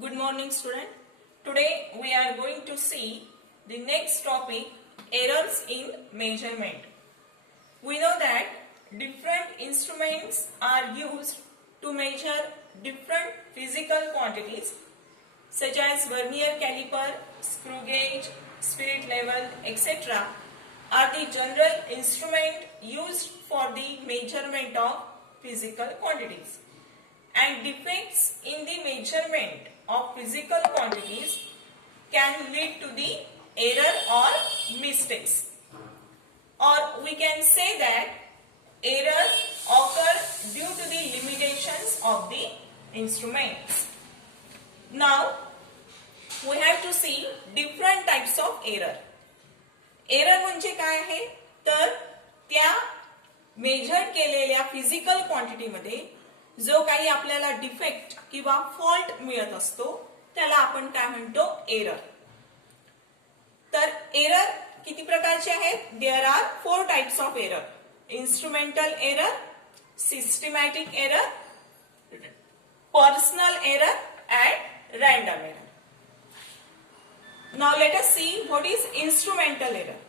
Good morning, student. Today we are going to see the next topic, errors in measurement. We know that different instruments are used to measure different physical quantities such as vernier caliper, screw gauge, spirit level, etc. are the general instrument used for the measurement of physical quantities. And defects in the measurement of physical quantities can lead to the error or mistakes. Or we can say that error occur due to the limitations of the instruments. Now we have to see different types of error. Error म्हणजे काय आहे तर त्या major केलेल्या physical क्वांटिटीमध्ये जो काही आपल्याला डिफेक्ट किंवा फॉल्ट मिळत असतो त्याला आपण काय म्हणतो एरर. तर एरर किती प्रकारचे आहेत? There are 4 types of error. Instrumental error, systematic error, personal error and random error. Now let us see what is instrumental error.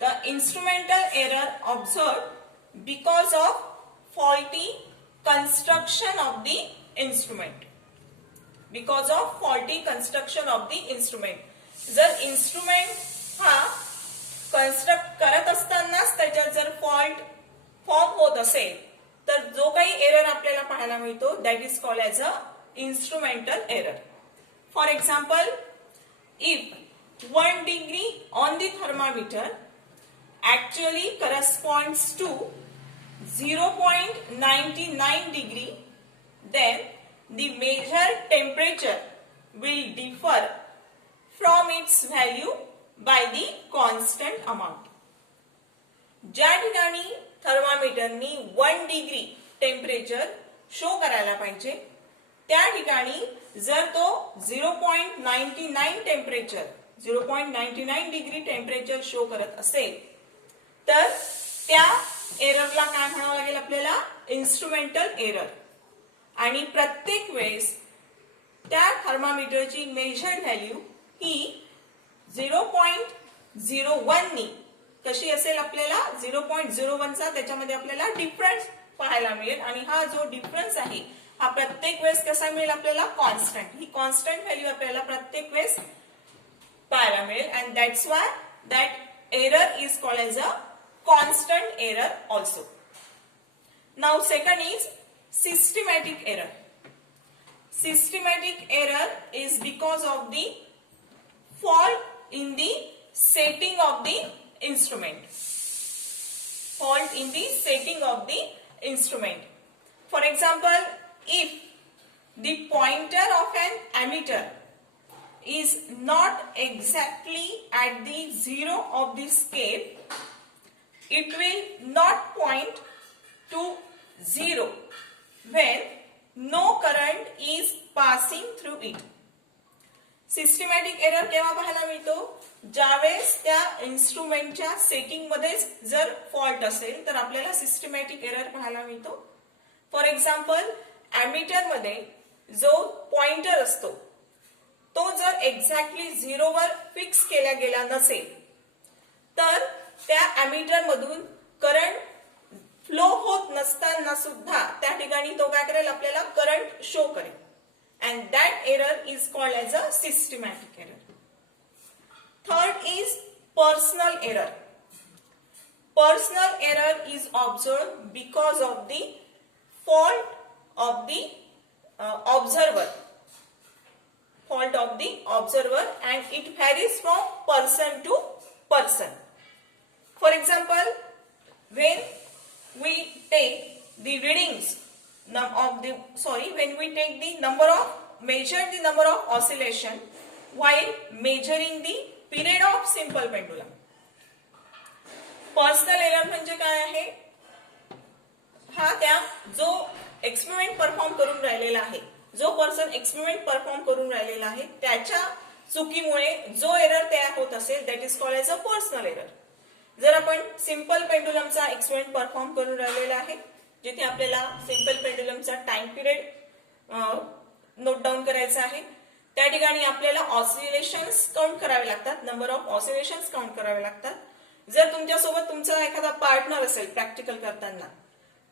The instrumental error observed because of faulty construction of the instrument. Because of faulty construction of the instrument. जर instrument हा construct करत असतानाच त्याच्यात जर fault form होत असेल तर जो काही error आपल्याला पाहायला मिळतो that is called as a instrumental error. For example, if 1 degree on the thermometer actually corresponds to 0.99 degree, then the measured temperature will differ from its value by the constant amount. ज्या ठिकाणी थर्मामीटरनी 1 degree temperature show करायला पाहिजे त्या ठिकाणी जर तो 0.99 temperature 0.99 degree temperature show करत असेल तर त्या एररला काय म्हणावं लागेल आपल्याला? Instrumental error. आणि प्रत्येक वेळेस त्या थर्मामीटरची मेजर्ड व्हॅल्यू ही 0.01 नी कशी असेल आपल्याला 0.01 चा त्याच्यामध्ये आपल्याला डिफरन्स पाहायला मिळेल आणि हा जो डिफरन्स आहे हा प्रत्येक वेळेस कसा मिळेल आपल्याला? कॉन्स्टंट. ही कॉन्स्टंट व्हॅल्यू आपल्याला प्रत्येक वेळेस पाहायला मिळेल and that's why that error is called as a constant error also. Now second is systematic error. Systematic error is because of the fault in the setting of the instrument. Fault in the setting of the instrument. For example, if the pointer of an ammeter is not exactly at the zero of the scale, it will not point to zero when no current is passing through it. Systematic error केव्हा पाहायला मिळतो? ज्यावेळेस त्या इन्स्ट्रुमेंटच्या setting मध्येच जर fault असेल तर आपल्याला सिस्टमॅटिक एरर पाहायला मिळतो. फॉर एक्झाम्पल, अॅमीटर मध्ये जो पॉइंटर असतो तो जर एक्झॅक्टली 0 वर फिक्स केला गेला नसेल तर त्या अॅमीटर मधून करंट फ्लो होत नसताना सुद्धा त्या ठिकाणी तो काय करेल? आपल्याला करंट शो करेल. And that error is called as a systematic error. Third is personal error. Personal error is observed because of the fault of the observer. Fault of the observer and it varies from person to person. For example, when we take the readings when we take the measure the number of oscillation while measuring the period of simple pendulum. Personal error म्हणजे काय आहे? हा त्या जो experiment perform करून राहिलेला आहे, जो पर्सन एक्सपेरिमेंट परफॉर्म करून राहिलेला आहे त्याच्या चुकीमुळे जो एरर तयार होत असेल that is called as a personal error. जर आपण सिंपल पेंडुलमचा एक्सपेरिमेंट परफॉर्म करून राहिलेला आहे जिथे आपल्याला सिंपल पेंडुलमचा टाइम पिरियड नोट डाऊन करायचं आहे. त्या ठिकाणी आपल्याला ऑसिलेशन्स काउंट करावे लागतात, नंबर ऑफ ऑसिलेशन्स काउंट करावे लागतात. जर तुमच्यासोबत तुमचा एखादा पार्टनर असेल प्रॅक्टिकल करताना,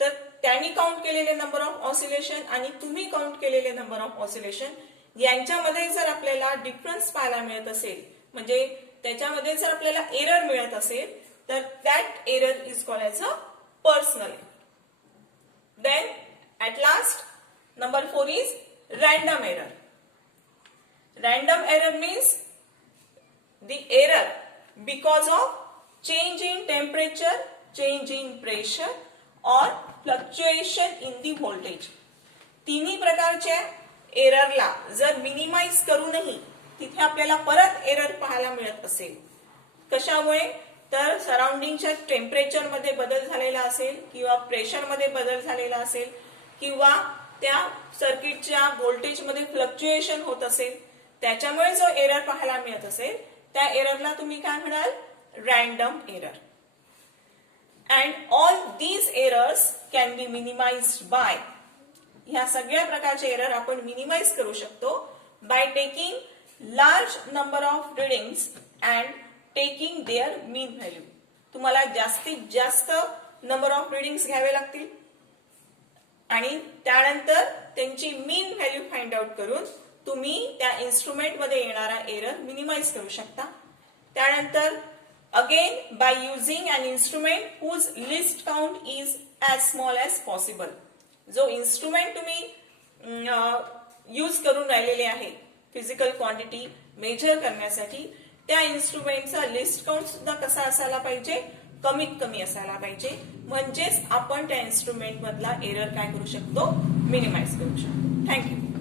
तर त्यांनी काउंट केलेले नंबर ऑफ ऑसिलेशन आणि तुम्ही काउंट केलेले नंबर ऑफ ऑसिलेशन यांच्यामध्ये जर आपल्याला डिफरन्स पाहायला मिळत असेल, म्हणजे त्याच्यामध्ये जर आपल्याला एरर मिळत असेल, तर that error is called as a personal error. Then at last number 4 is random error. Random error means the error because of change in temperature, change in pressure or fluctuation in the voltage. तिन्ही प्रकारच्या एररला जर minimise करूनही तिथे आपल्याला परत error पाहायला मिळत असेल, कशामुळे तर सराउंडिंगच्या टेम्परेचर मध्ये बदल झालेला असेल किंवा प्रेशर मध्ये बदल झालेला असेल किंवा त्या सर्किटच्या व्होल्टेज मध्ये फ्लक्च्युएशन होत असेल, त्याच्यामुळे जो एरर पाहायला मिळत असेल त्या एररला तुम्ही काय म्हणाल? Random error. And all these errors can be minimised by, ह्या सगळ्या प्रकारचे एरर आपण मिनिमाइज करू शकतो by taking large number of readings and taking their mean value. तुम्हाला जास्तीत जास्त नंबर ऑफ रिडिंग्स घ्यावे लागतील आणि त्यानंतर त्यांची मीन व्हॅल्यू फाइंड आउट करून तुम्ही त्या इन्स्ट्रुमेंट मध्ये येणारा एरर मिनिमाइज करू शकता. त्यानंतर again by using an instrument whose least count is as small as possible. जो इन्स्ट्रुमेंट तुम्ही यूज करून राहिलेले आहे फिजिकल क्वांटिटी मेजर करण्यासाठी, त्या इन्स्ट्रुमेंटचा लिस्ट काउंट सुद्धा कसा असायला पाहिजे? कमीत कमी असायला पाहिजे. म्हणजेच आपण त्या इन्स्ट्रुमेंट मधला एरर काय करू शकतो? मिनिमाइज करू शकतो. थँक्यू.